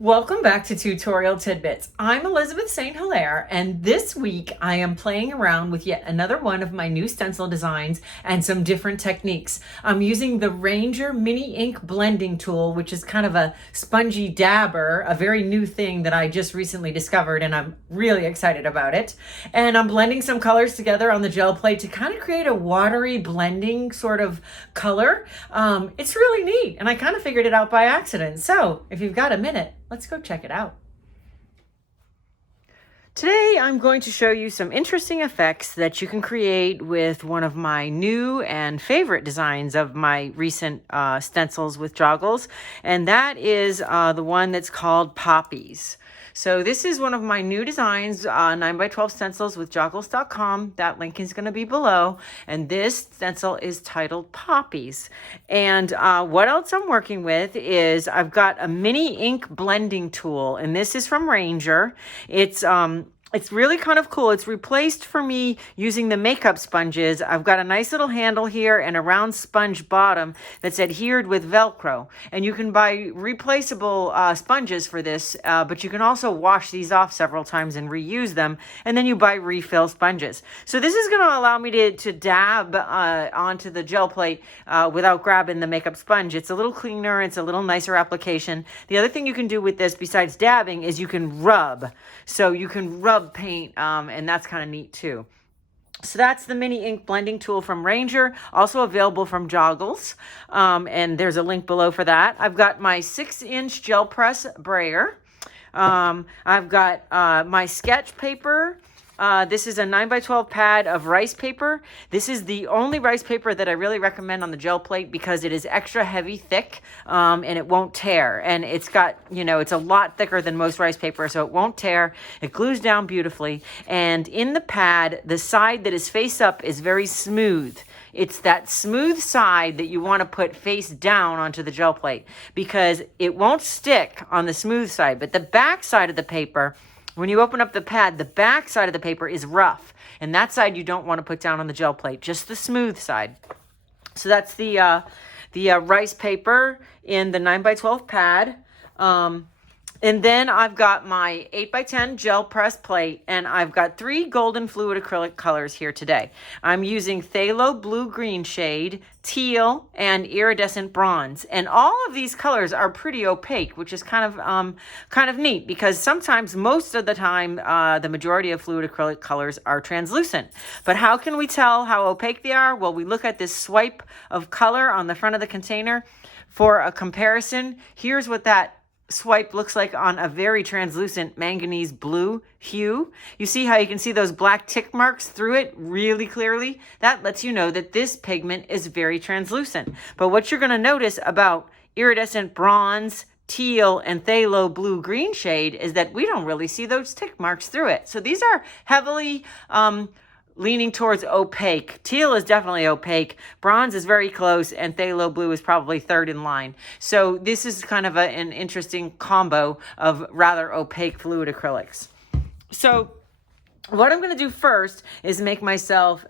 Welcome back to Tutorial Tidbits. I'm Elizabeth St. Hilaire, and this week I am playing around with yet another one of my new stencil designs and some different techniques. I'm using the Ranger Mini Ink Blending Tool, which is kind of a spongy dabber, a very new thing that I just recently discovered, and I'm really excited about it. And I'm blending some colors together on the gel plate to kind of create a watery blending sort of color. It's really neat, and I kind of figured it out by accident. So if you've got a minute, let's go check it out. Today I'm going to show you some interesting effects that you can create with one of my new and favorite designs of my recent stencils with joggles, and that is the one that's called Poppies. So this is one of my new designs, 9x12 stencils with joggles.com. That link is going to be below. And this stencil is titled Poppies. And what else I'm working with is I've got a mini ink blending tool, and this is from Ranger. It's really kind of cool. It's replaced for me using the makeup sponges. I've got a nice little handle here and a round sponge bottom that's adhered with Velcro. And you can buy replaceable sponges for this, but you can also wash these off several times and reuse them. And then you buy refill sponges. So this is going to allow me to dab onto the gel plate without grabbing the makeup sponge. It's a little cleaner. It's a little nicer application. The other thing you can do with this besides dabbing is you can rub. So you can rub paint, and that's kind of neat too. So that's the mini ink blending tool from Ranger, also available from Joggles, and there's a link below for that. I've got my 6-inch gel press brayer. I've got my sketch paper. This is a 9x12 pad of rice paper. This is the only rice paper that I really recommend on the gel plate because it is extra heavy, thick, and it won't tear. And it's got, it's a lot thicker than most rice paper, so it won't tear. It glues down beautifully. And in the pad, the side that is face up is very smooth. It's that smooth side that you want to put face down onto the gel plate because it won't stick on the smooth side, but the back side of the paper, when you open up the pad, the back side of the paper is rough, and that side you don't want to put down on the gel plate, just the smooth side. So that's the rice paper in the 9x12 pad. And then I've got my 8x10 gel press plate, and I've got 3 golden fluid acrylic colors here today. I'm using phthalo blue-green shade, teal, and iridescent bronze. And all of these colors are pretty opaque, which is kind of neat because sometimes, most of the time, the majority of fluid acrylic colors are translucent. But how can we tell how opaque they are? Well, we look at this swipe of color on the front of the container. For a comparison, here's what that swipe looks like on a very translucent manganese blue hue. You see how you can see those black tick marks through it really clearly? That lets you know that this pigment is very translucent. But what you're going to notice about iridescent bronze, teal, and phthalo blue-green shade is that we don't really see those tick marks through it. So these are heavily leaning towards opaque. Teal is definitely opaque. Bronze is very close, and phthalo blue is probably third in line. So this is kind of an interesting combo of rather opaque fluid acrylics. So what I'm going to do first is make myself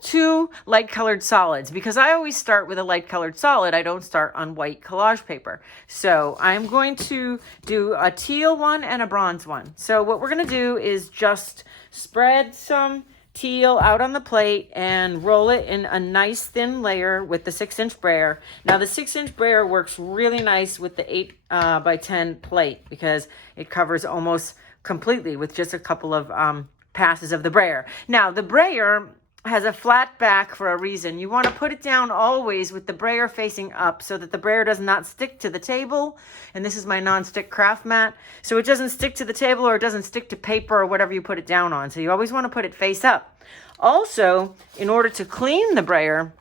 2 light colored solids, because I always start with a light colored solid. I don't start on white collage paper. So I'm going to do a teal one and a bronze one. So what we're going to do is just spread some teal out on the plate and roll it in a nice thin layer with the 6-inch brayer. Now the 6-inch brayer works really nice with the 8x10 plate because it covers almost completely with just a couple of passes of the brayer. Now the brayer has a flat back for a reason. You want to put it down always with the brayer facing up so that the brayer does not stick to the table. And this is my non-stick craft mat. So it doesn't stick to the table or it doesn't stick to paper or whatever you put it down on. So you always want to put it face up. Also, in order to clean the brayer,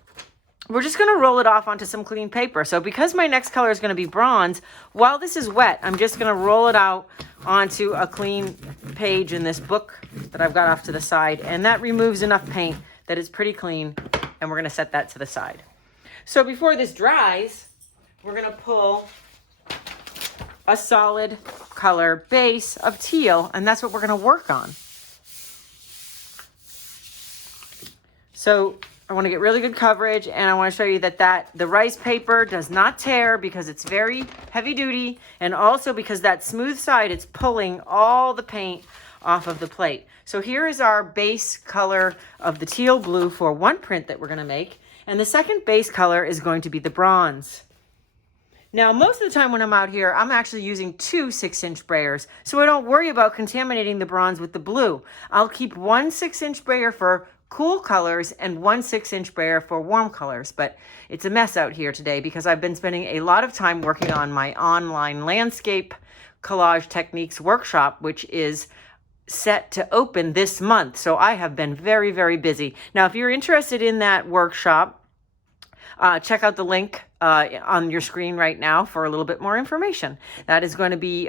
we're just going to roll it off onto some clean paper. So because my next color is going to be bronze, while this is wet, I'm just going to roll it out onto a clean page in this book that I've got off to the side. And that removes enough paint that is pretty clean. And we're going to set that to the side. So before this dries, we're going to pull a solid color base of teal. And that's what we're going to work on. So I want to get really good coverage, and I want to show you that the rice paper does not tear because it's very heavy duty, and also because that smooth side, it's pulling all the paint off of the plate. So here is our base color of the teal blue for one print that we're going to make, and the second base color is going to be the bronze. Now, most of the time when I'm out here, I'm actually using 2 6-inch sprayers, so I don't worry about contaminating the bronze with the blue. I'll keep 1 6-inch sprayer for cool colors and 1 6-inch sprayer for warm colors, but it's a mess out here today because I've been spending a lot of time working on my online landscape collage techniques workshop, which is set to open this month. So I have been very, very busy. Now, if you're interested in that workshop, check out the link on your screen right now for a little bit more information. That is going to be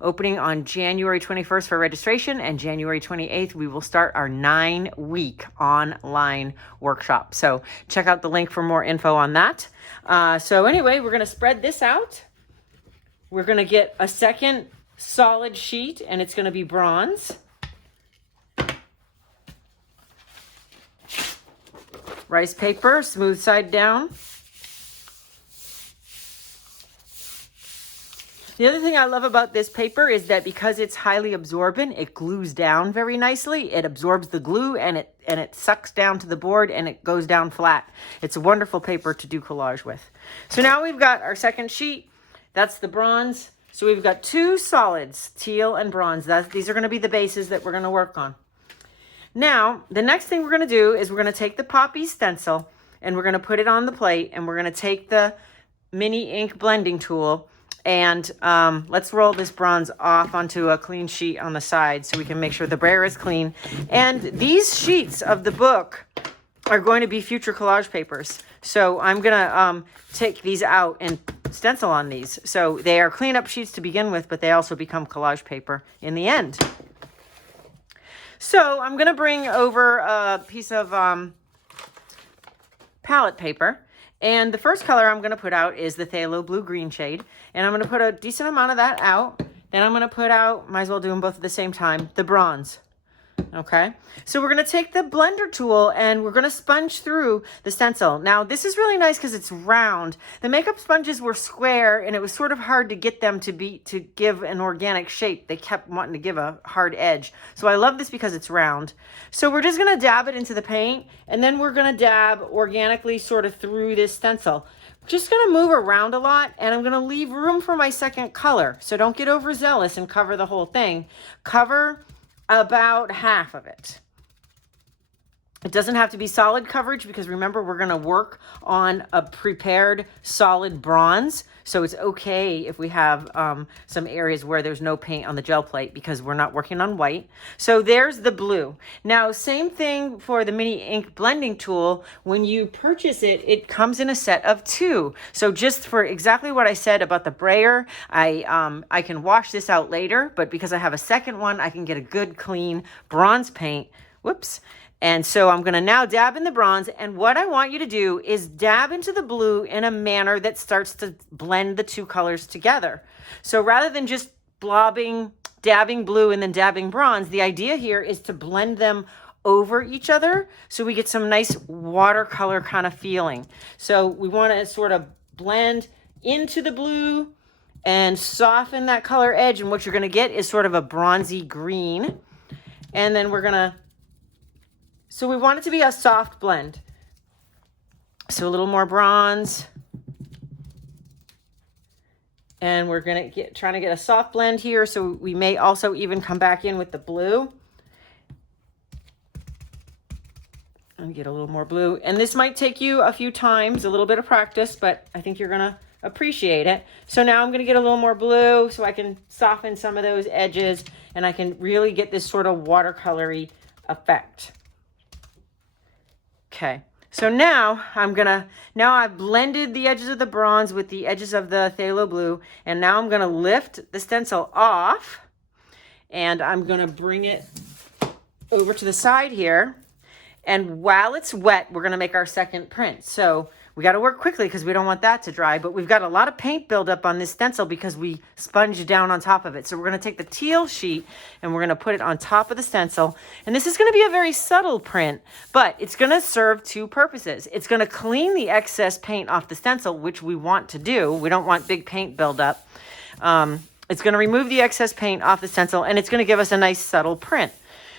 opening on January 21st for registration, and January 28th we will start our 9-week online workshop. So check out the link for more info on that. So anyway, we're going to spread this out. We're going to get a second solid sheet, and it's going to be bronze. Rice paper, smooth side down. The other thing I love about this paper is that because it's highly absorbent, it glues down very nicely. It absorbs the glue and it sucks down to the board and it goes down flat. It's a wonderful paper to do collage with. So now we've got our second sheet. That's the bronze. So we've got 2 solids, teal and bronze. These are going to be the bases that we're going to work on. Now, the next thing we're going to do is we're going to take the poppy stencil and we're going to put it on the plate, and we're going to take the mini ink blending tool and let's roll this bronze off onto a clean sheet on the side so we can make sure the brayer is clean. And these sheets of the book are going to be future collage papers. So I'm going to take these out and stencil on these. So they are cleanup sheets to begin with, but they also become collage paper in the end. So I'm going to bring over a piece of palette paper. And the first color I'm going to put out is the phthalo blue-green shade. And I'm going to put a decent amount of that out. Then I'm going to put out, might as well do them both at the same time, the bronze. Okay, so we're going to take the blender tool and we're going to sponge through the stencil. Now, this is really nice because it's round. The makeup sponges were square and it was sort of hard to get them to give an organic shape. They kept wanting to give a hard edge. So I love this because it's round. So we're just going to dab it into the paint, and then we're going to dab organically sort of through this stencil. Just going to move around a lot, and I'm going to leave room for my second color. So don't get overzealous and cover the whole thing. Cover about half of it. It doesn't have to be solid coverage because remember, we're going to work on a prepared solid bronze. So it's okay if we have some areas where there's no paint on the gel plate because we're not working on white. So there's the blue. Now, same thing for the mini ink blending tool. When you purchase it, it comes in a set of 2. So just for exactly what I said about the brayer, I can wash this out later, but because I have a second one, I can get a good clean bronze paint. Whoops. And so I'm going to now dab in the bronze, and what I want you to do is dab into the blue in a manner that starts to blend the 2 colors together. So rather than just dabbing blue and then dabbing bronze, the idea here is to blend them over each other so we get some nice watercolor kind of feeling. So we want to sort of blend into the blue and soften that color edge, and what you're going to get is sort of a bronzy green. And then we're going to So we want it to be a soft blend. So a little more bronze. And we're going to trying to get a soft blend here. So we may also even come back in with the blue. And get a little more blue. And this might take you a few times, a little bit of practice, but I think you're going to appreciate it. So now I'm going to get a little more blue so I can soften some of those edges and I can really get this sort of watercolory effect. Okay, so now I've blended the edges of the bronze with the edges of the phthalo blue, and now I'm going to lift the stencil off, and I'm going to bring it over to the side here, And while it's wet, we're going to make our second print. So we got to work quickly because we don't want that to dry, but we've got a lot of paint buildup on this stencil because we sponged down on top of it. So we're going to take the teal sheet and we're going to put it on top of the stencil. And this is going to be a very subtle print, but it's going to serve two purposes. It's going to clean the excess paint off the stencil, which we want to do. We don't want big paint buildup. It's going to remove the excess paint off the stencil, and it's going to give us a nice subtle print.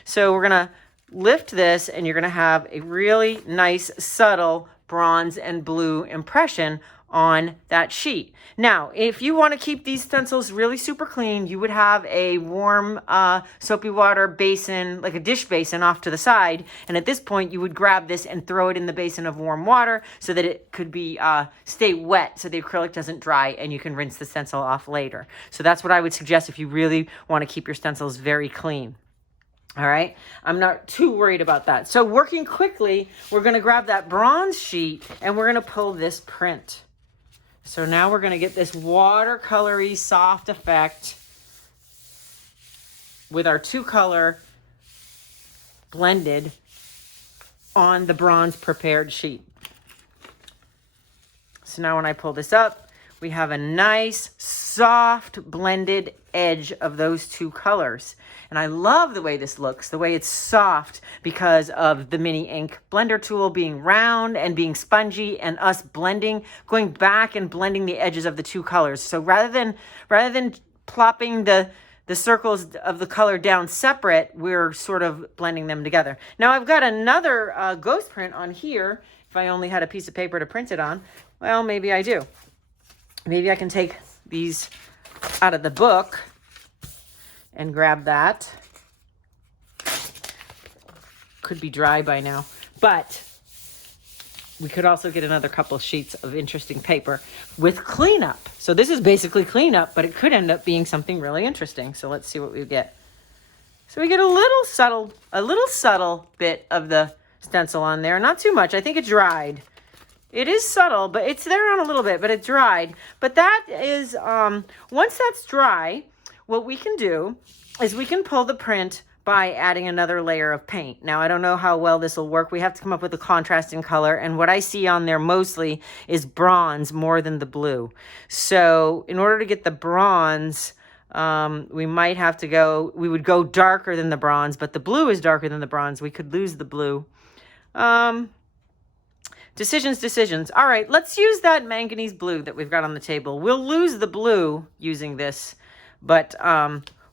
So we're going to lift this, and you're going to have a really nice subtle bronze and blue impression on that sheet. Now, if you want to keep these stencils really super clean, you would have a warm soapy water basin, like a dish basin off to the side. And at this point, you would grab this and throw it in the basin of warm water so that it could be stay wet so the acrylic doesn't dry and you can rinse the stencil off later. So that's what I would suggest if you really want to keep your stencils very clean. All right, I'm not too worried about that. So working quickly, we're going to grab that bronze sheet and we're going to pull this print. So now we're going to get this watercolory soft effect with our two color blended on the bronze prepared sheet. So now when I pull this up, we have a nice soft blended edge of those two colors. And I love the way this looks, the way it's soft because of the mini ink blender tool being round and being spongy and us blending, going back and blending the edges of the two colors. So rather than plopping the circles of the color down separate, we're sort of blending them together. Now I've got another ghost print on here. If I only had a piece of paper to print it on, well, maybe I do. Maybe I can take these out of the book and grab that. Could be dry by now, but we could also get another couple of sheets of interesting paper with cleanup. So this is basically cleanup, but it could end up being something really interesting. So let's see what we get. So we get a little subtle bit of the stencil on there. Not too much. I think it dried. It is subtle, but it's there on a little bit, but it dried. But that is, once that's dry, what we can do is we can pull the print by adding another layer of paint. Now, I don't know how well this will work. We have to come up with a contrasting color, and what I see on there mostly is bronze more than the blue. So in order to get the bronze, we might have to go, we would go darker than the bronze, but the blue is darker than the bronze. We could lose the blue. Decisions. All right, let's use that manganese blue that we've got on the table. We'll lose the blue using this, but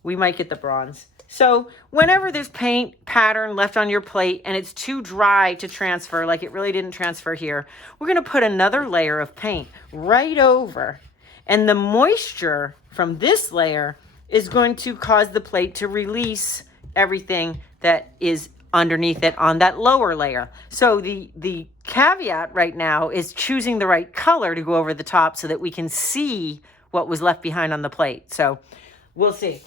we might get the bronze. So whenever there's paint pattern left on your plate and it's too dry to transfer, like it really didn't transfer here, we're going to put another layer of paint right over. And the moisture from this layer is going to cause the plate to release everything that is underneath it on that lower layer. So the caveat right now is choosing the right color to go over the top so that we can see what was left behind on the plate. So we'll see.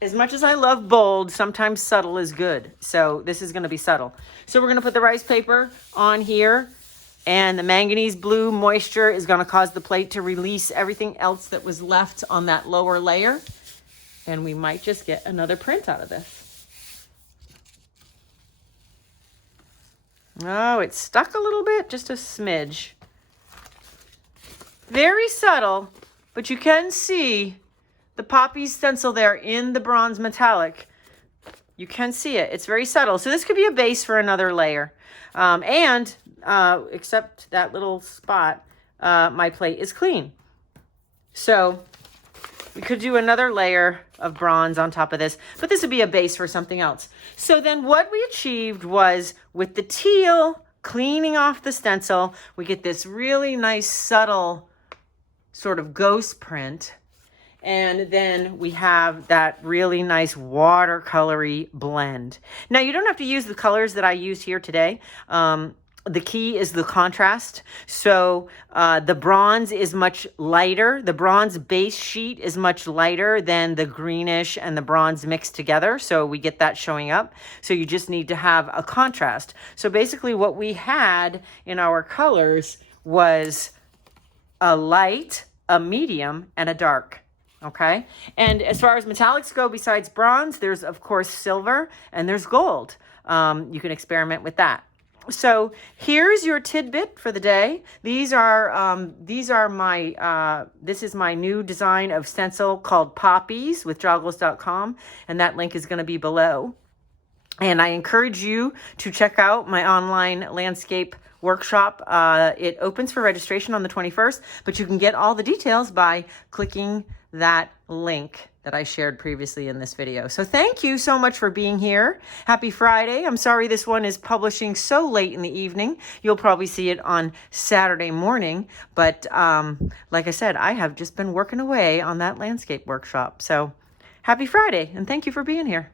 As much as I love bold, sometimes subtle is good. So this is going to be subtle. So we're going to put the rice paper on here, and the manganese blue moisture is going to cause the plate to release everything else that was left on that lower layer. And we might just get another print out of this. Oh, it's stuck a little bit, just a smidge. Very subtle, but you can see the poppy stencil there in the bronze metallic. You can see it. It's very subtle. So this could be a base for another layer. Except that little spot, my plate is clean. So we could do another layer of bronze on top of this, but this would be a base for something else. So then what we achieved was with the teal cleaning off the stencil, we get this really nice subtle sort of ghost print. And then we have that really nice watercolory blend. Now, you don't have to use the colors that I used here today. The key is the contrast. So the bronze is much lighter. The bronze base sheet is much lighter than the greenish and the bronze mixed together. So we get that showing up. So you just need to have a contrast. So basically what we had in our colors was a light, a medium, and a dark. Okay. And as far as metallics go, besides bronze, there's of course silver and there's gold. you can experiment with that. So here's your tidbit for the day. These are my, this is my new design of stencil called Poppies with joggles.com, and that link is going to be below. And I encourage you to check out my online landscape workshop. It opens for registration on the 21st, but you can get all the details by clicking that link that I shared previously in this video. So thank you so much for being here. Happy Friday. I'm sorry this one is publishing so late in the evening. You'll probably see it on Saturday morning. But like I said, I have just been working away on that landscape workshop. So happy Friday, and thank you for being here.